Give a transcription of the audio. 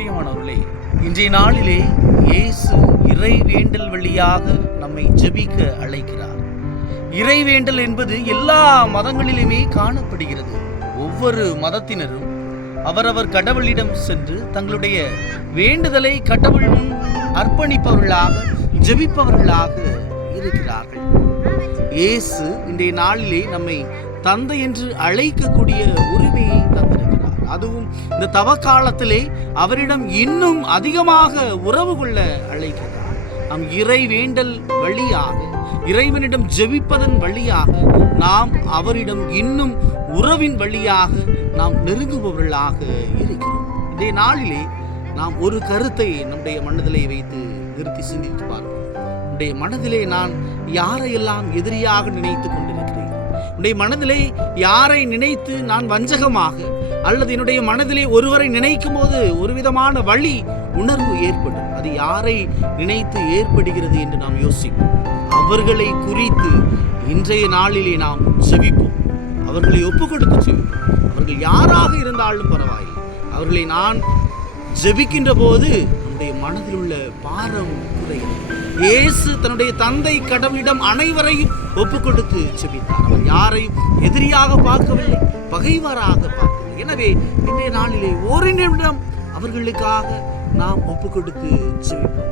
பிரியமானவர்களே, இன்றைய நாளிலே இயேசு இறைவேண்டல் வழியாக நம்மை ஜெபிக்க அழைக்கிறார். இறைவேண்டல் என்பது எல்லா மதங்களிலுமே காணப்படுகிறது. ஒவ்வொரு மதத்தினரும் அவரவர் கடவுளிடம் சென்று தங்களுடைய வேண்டுதலை கடவுள் முன் அர்ப்பணிப்பவர்களாக, ஜெபிப்பவர்களாக இருக்கிறார்கள். இயேசு இன்றைய நாளிலே நம்மை தந்தை என்று அழைக்கக்கூடிய உரிமையை தந்திருக்கிறார். அதுவும் இந்த தவக்காலத்திலே அவரிடம் இன்னும் அதிகமாக உறவு கொள்ள அழைக்கிறார். நம் இறை வேண்டல் வழியாக, இறைவனிடம் ஜெபிப்பதன் வழியாக நாம் அவரிடம் இன்னும் உறவின் வழியாக நாம் நெருங்குபவர்களாக இருக்கிறோம். இன்றைய நாளிலே நாம் ஒரு கருத்தை நம்முடைய மனதிலே வைத்து நிறுத்தி சிந்தித்து பார்ப்போம். என்னுடைய மனதிலே நான் யாரையெல்லாம் எதிரியாக நினைத்து கொண்டிருக்கிறேன்? என்னுடைய மனதிலே யாரை நினைத்து நான் வஞ்சகமாக, அல்லது என்னுடைய மனதிலே ஒருவரை நினைக்கும் போது ஒரு விதமான வழி உணர்வு ஏற்படும். அது யாரை நினைத்து ஏற்படுகிறது என்று நாம் யோசிப்போம். அவர்களை குறித்து இன்றைய நாளிலே நாம் ஜெபிப்போம். அவர்களை ஒப்புக் கொடுத்து ஜெபிப்போம். அவர்கள் யாராக இருந்தாலும் பரவாயில்லை. அவர்களை நான் ஜெபிக்கின்ற போது நம்முடைய மனதில் உள்ள பாரம் குறையும். இயேசு தன்னுடைய தந்தை கடவுளிடம் அனைவரையும் ஒப்புக் கொடுத்து ஜெபித்தார். அவர் யாரையும் எதிரியாக பார்க்கவில்லை, பகைவராக பார்க்கவில்லை. எனவே இன்றைய நாளிலே ஒரு நிமிடம் அவர்களுக்காக நாம் ஒப்புக் கொடுத்து ஜெபிப்போம்.